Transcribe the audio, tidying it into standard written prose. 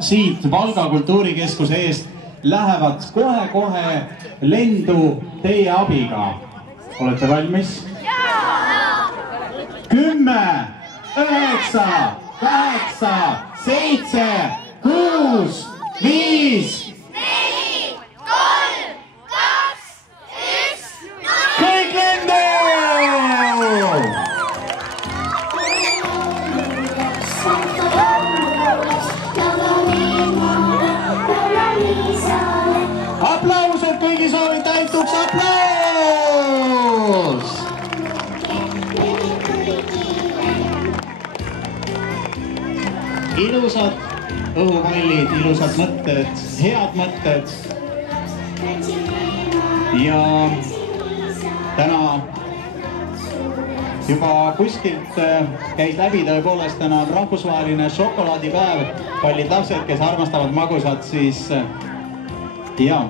Siit Valga kultuurikeskuse eest lähevad kohe-kohe lendu teie abiga. Olete valmis? 10, 9, 8, 7, 6, 5, 4, 3, 2, 1, kõik lendu! Aplaused kõigi soovid täituks, aplaus! Ilusad õhupallid, ilusad mõtted, head mõtted. Ja täna juba kuskilt käis läbi tõepoolest, täna on rahvusvaheline šokolaadipäev. Paljud lapsed, kes armastavad magusat, siis ja